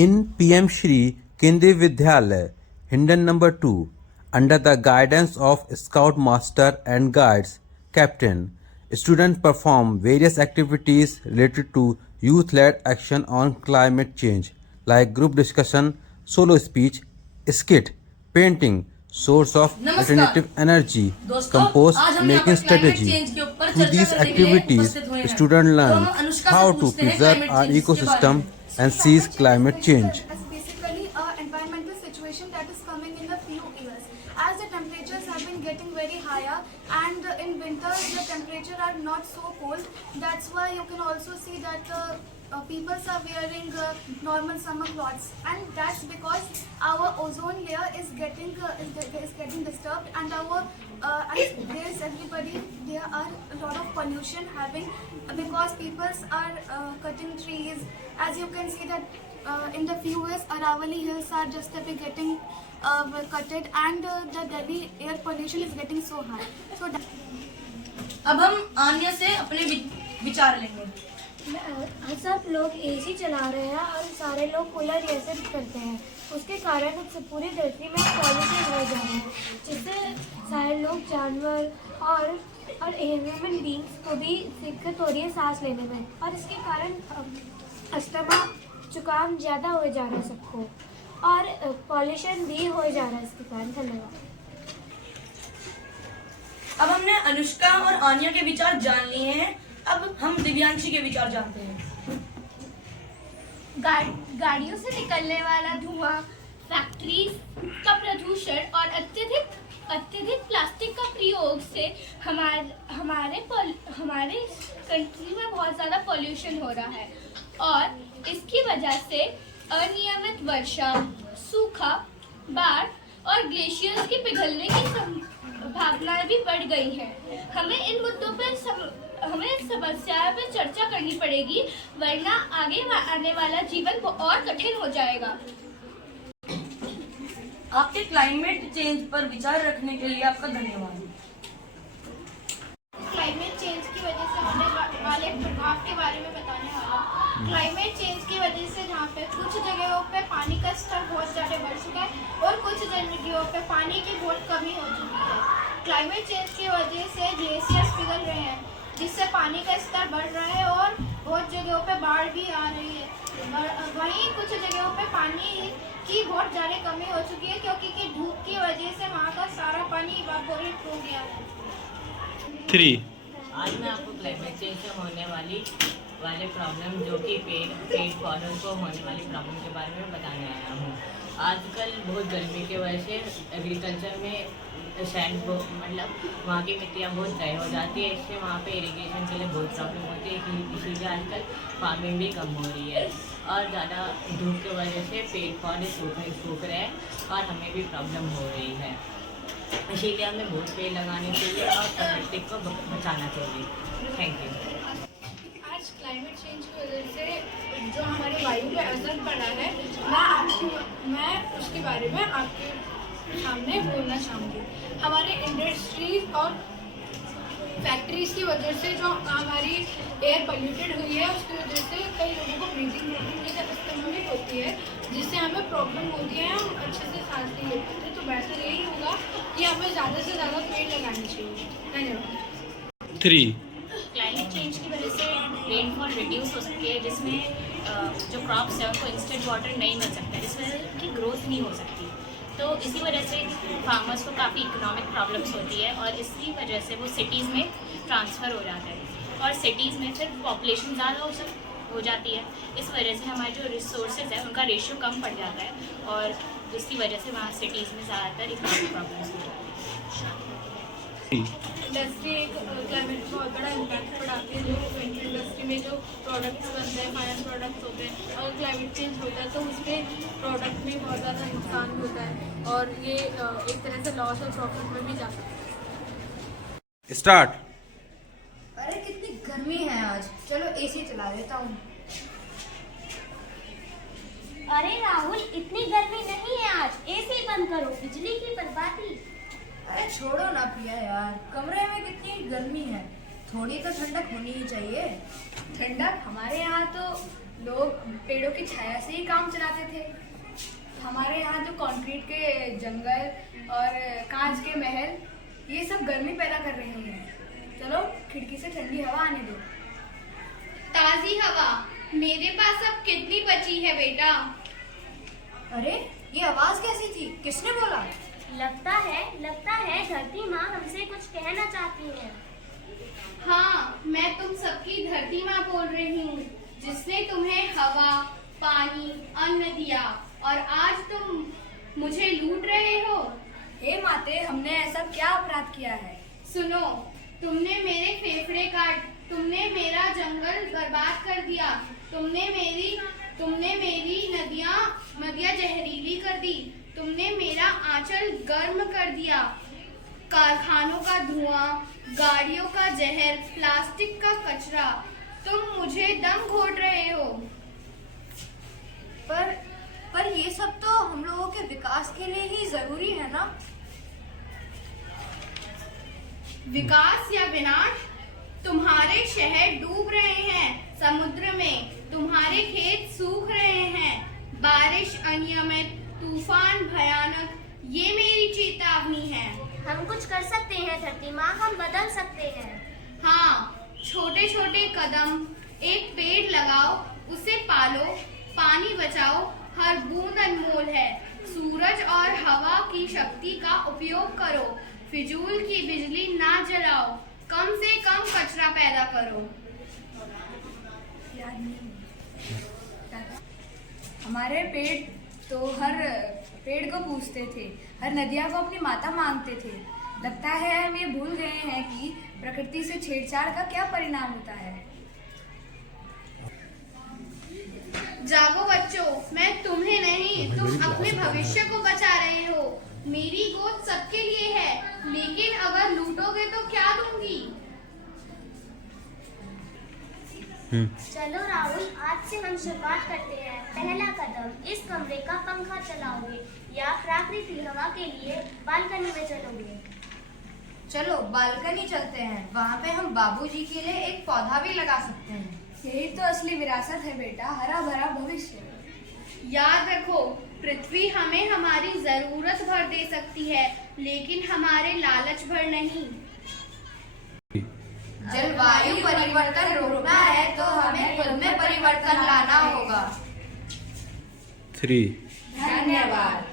In PM Shri Kendriya Vidyalaya, Hindon number 2, under the guidance of Scout Master and Guides Captain, students perform various activities related to youth-led action on climate change like group discussion, solo speech, skit, painting, source of नमस्कार alternative energy, दोस्तों, compost आज हम यहाँ making पर climate strategy. Change के ऊपर Through चर्चा these करने के लिए activities, उपस्थित हुए हैं। students तो learn हम अनुष्का how से to पूछते हैं preserve क्लाइमेट our चेंज के बारे ecosystem में। and seize climate change. Is basically an environmental situation that is coming in a few years. As the temperatures have been getting very higher, and in winters the temperature are not so cold. That's why you can also see that people are wearing normal summer clothes, and that's because our ozone layer is getting disturbed, and our as there's everybody there are a lot of pollution having because people are cutting trees. As you can see that in the few years Aravali hills are just getting cutted, and the Delhi air pollution is getting so high. So अब हम आन्या से अपने विचार लेंगे। सब लोग AC चला रहे हैं और सारे लोग कूलर जैसे करते हैं, उसके कारण पूरी धरती में पॉल्यूशन हो जा रहा है, जिससे सारे लोग जानवर और ह्यूमन बींग्स को भी दिक्कत हो रही है सांस लेने में, और इसके कारण अस्थमा जुकाम ज़्यादा हो जा रहा है सबको, और पॉल्यूशन भी हो जा रहा है इसके कारण। धन्यवाद। अब हमने अनुष्का और आन्या के विचार जान लिए हैं, अब हम दिव्यांशी के विचार जानते हैं। गाड़ियों से निकलने वाला धुआं, फैक्ट्री का प्रदूषण और अत्यधिक प्लास्टिक का प्रयोग से हमारे कंट्री में बहुत ज़्यादा पॉल्यूशन हो रहा है, और इसकी वजह से अनियमित वर्षा, सूखा, बाढ़ और ग्लेशियर्स के पिघलने की संभावनाएं भी बढ़ गई हैं। हमें इन मुद्दों पर हमें इस समस्या पे चर्चा करनी पड़ेगी, वरना आगे आने वाला जीवन और कठिन हो जाएगा। आपके क्लाइमेट चेंज पर विचार रखने के लिए आपका धन्यवाद। क्लाइमेट चेंज की वजह से होने वाले प्रभाव के बारे में बताने वाला। क्लाइमेट चेंज की वजह से जहाँ पे कुछ जगहों पे पानी का स्तर बहुत ज़्यादा बढ़ चुका है और कुछ जगहों पे पानी की बहुत कमी हो चुकी है। क्लाइमेट चेंज की वजह से ग्लेशियर्स पिघल रहे हैं, जिससे पानी का स्तर बढ़ रहा है और बहुत जगहों पे बाढ़ भी आ रही है। और वहीं कुछ जगहों पे पानी की बहुत ज़्यादा कमी हो चुकी है, क्योंकि धूप की वजह से वहाँ का सारा पानी इवापोरेट हो गया है। 3. आज मैं आपको क्लाइमेट चेंज से होने वाले प्रॉब्लम, जो कि पेड़ पौधों को होने वाली प्रॉब्लम के बारे में बताने आया हूँ। आजकल बहुत गर्मी की वजह से एग्रीकल्चर में सैंड मतलब वहाँ की मिट्टियाँ बहुत ड्राई हो जाती है, इससे वहाँ पे इरिगेशन के लिए बहुत प्रॉब्लम होती है, इसीलिए आजकल फार्मिंग भी कम हो रही है, और ज़्यादा धूप की वजह से पेड़ पौधे सूख रहे हैं और हमें भी प्रॉब्लम हो रही है। इसीलिए हमें बहुत पेड़ लगाने चाहिए और प्रकृति को बचाना चाहिए। Thank you. आज क्लाइमेट चेंज की वजह से जो हमारी वायु पे असर पड़ा है, मैं उसके बारे में आपके सामने बोलना चाहूँगी। हमारे इंडस्ट्रीज और फैक्ट्रीज की वजह से जो हमारी एयर पोल्यूटेड हुई है, उसकी वजह से कई लोगों को ब्रीथिंग प्रॉब्लम जैसे अस्थमा भी होती है, जिससे हमें प्रॉब्लम होती है, हम अच्छे से सांस नहीं ले पाते। तो बेहतर यही होगा कि हमें ज़्यादा से ज़्यादा पेड़ लगाने चाहिए। धन्यवाद। 3. क्लाइमेट चेंज की वजह से रेनफॉल रिड्यूस हो सकती है, जिसमें जो क्रॉप्स है उनको इंस्टेंट वाटर नहीं मिल सकता है, जिसमें की ग्रोथ नहीं हो सकती। तो इसी वजह से फार्मर्स को काफ़ी इकोनॉमिक प्रॉब्लम्स होती है, और इसी वजह से वो सिटीज़ में ट्रांसफ़र हो जाता है, और सिटीज़ में फिर पॉपुलेशन ज़्यादा हो जाती है। इस वजह से हमारे जो रिसोर्सेज है उनका रेशियो कम पड़ जाता है, और जिसकी वजह से वहाँ सिटीज़ में ज़्यादातर इकोनॉमिक प्रॉब्लम्स हो जाती है। इंडस्ट्री एक क्लाइमेट को बहुत बड़ा इम्पैक्ट पड़ाती है। जो इंडस्ट्री में जो प्रोडक्ट्स बनते हैं, फाइनल प्रोडक्ट्स होते हैं, अगर क्लाइमेट चेंज होता है तो उसमें प्रोडक्ट में बहुत ज़्यादा नुकसान भी होता है, और ये एक तरह से लॉस और प्रॉफिट में भी जा सकता है। Start. अरे कितनी गर्मी है आज, चलो एसी चला देता हूँ। अरे राहुल, इतनी गर्मी नहीं है आज, एसी बंद करो, बिजली की बर्बादी। अरे छोड़ो ना प्रिया यार, कमरे में कितनी गर्मी है, थोड़ी तो ठंडक होनी ही चाहिए। ठंडक हमारे यहाँ तो लोग पेड़ों की छाया से ही काम चलाते थे। हमारे यहाँ जो कंक्रीट के जंगल और कांच के महल ये सब गर्मी पैदा कर रहे हैं। चलो खिड़की से ठंडी हवा आने दो। ताज़ी हवा मेरे पास अब कितनी बची है बेटा? अरे ये आवाज कैसी थी? किसने बोला? लगता है धरती माँ हमसे कुछ कहना चाहती है। हाँ, मैं तुम सबकी धरती माँ बोल रही हूँ, जिसने तुम्हें हवा, पानी, अन्न दिया और आज तुम मुझे लूट रहे हो। हे माते, हमने ऐसा क्या अपराध किया है? सुनो, तुमने मेरे फेफड़े काट, तुमने मेरा जंगल बर्बाद कर दिया, तुमने मेरी नदियाँ जहरीली कर दी, तुमने मेरा आंचल गर्म कर दिया। कारखानों का धुआं, गाड़ियों का जहर, प्लास्टिक का कचरा, तुम मुझे दम घोट रहे हो। पर ये सब तो हम लोगों के विकास के लिए ही जरूरी है ना? विकास या विनाश? तुम्हारे शहर डूब रहे हैं समुद्र में, तुम्हारे खेत सूख रहे हैं, बारिश अनियमित, तूफान भयानक, ये मेरी चेतावनी है। हम कुछ कर सकते हैं धरती माँ, हम बदल सकते हैं। हाँ, छोटे छोटे कदम, एक पेड़ लगाओ, उसे पालो, पानी बचाओ, हर बूंद अनमोल है। सूरज और हवा की शक्ति का उपयोग करो, फिजूल की बिजली ना जलाओ, कम से कम कचरा पैदा करो। हमारे पेड़ तो हर पेड़ को पूजते थे, हर नदियाँ को अपनी माता मानते थे। लगता है हम ये भूल गए हैं कि प्रकृति से छेड़छाड़ का क्या परिणाम होता है। जागो बच्चों, मैं तुम्हें नहीं, तुम अपने भविष्य को बचा रहे हो। मेरी गोद सबके लिए है, लेकिन अगर लूटोगे तो क्या दूंगी? चलो राहुल, आज से हम शुरुआत करते हैं। पहला कदम, इस कमरे का पंखा चलाओगे या प्राकृतिक हवा के लिए बालकनी में चलोगे? चलो बालकनी चलते हैं, वहाँ पे हम बाबूजी के लिए एक पौधा भी लगा सकते हैं। यही तो असली विरासत है बेटा, हरा भरा भविष्य। याद रखो, पृथ्वी हमें हमारी जरूरत भर दे सकती है, लेकिन हमारे लालच भर नहीं। जलवायु परिवर्तन रोकना है तो हमें खुद में परिवर्तन लाना होगा। 3 धन्यवाद।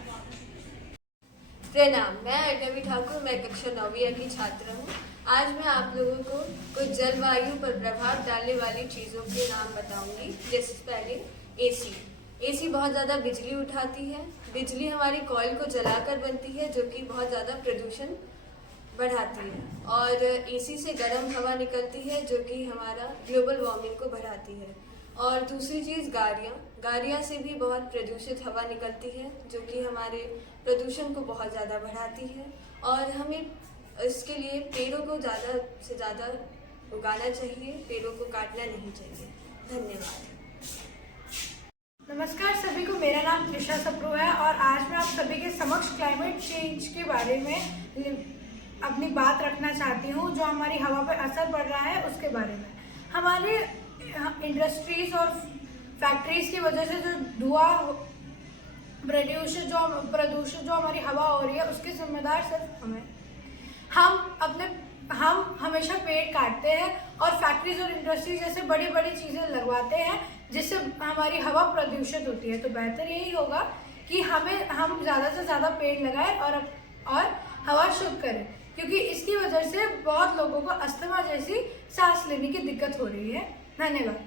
प्रणाम, मैं अर्णवी ठाकुर, मैं कक्षा 9वीं की छात्र हूँ। आज मैं आप लोगों को कुछ जलवायु पर प्रभाव डालने वाली चीज़ों के नाम बताऊंगी। जैसे पहले एसी बहुत ज़्यादा बिजली उठाती है। बिजली हमारी कॉइल को जलाकर बनती है, जो कि बहुत ज़्यादा प्रदूषण बढ़ाती है। और एसी से गर्म हवा निकलती है, जो कि हमारा ग्लोबल वार्मिंग को बढ़ाती है। और दूसरी चीज़ गाड़ियाँ से भी बहुत प्रदूषित हवा निकलती है, जो कि हमारे प्रदूषण को बहुत ज़्यादा बढ़ाती है। और हमें इसके लिए पेड़ों को ज़्यादा से ज़्यादा उगाना चाहिए, पेड़ों को काटना नहीं चाहिए। धन्यवाद। नमस्कार सभी को, मेरा नाम त्रिशा सप्रू है और आज मैं आप सभी के समक्ष क्लाइमेट चेंज के बारे में अपनी बात रखना चाहती हूँ। जो हमारी हवा पर असर पड़ रहा है उसके बारे में। हमारे इंडस्ट्रीज और फैक्ट्रीज की वजह से जो धुआं प्रदूषण जो हमारी हवा हो रही है, उसके जिम्मेदार सिर्फ हमें। हम हमेशा पेड़ काटते हैं और फैक्ट्रीज और इंडस्ट्रीज जैसे बड़ी बड़ी चीज़ें लगवाते हैं, जिससे हमारी हवा प्रदूषित होती है। तो बेहतर यही होगा कि हम ज़्यादा से ज़्यादा पेड़ लगाएं और हवा शुद्ध करें, क्योंकि इसकी वजह से बहुत लोगों को अस्थमा जैसी सांस लेने की दिक्कत हो रही है। धन्यवाद।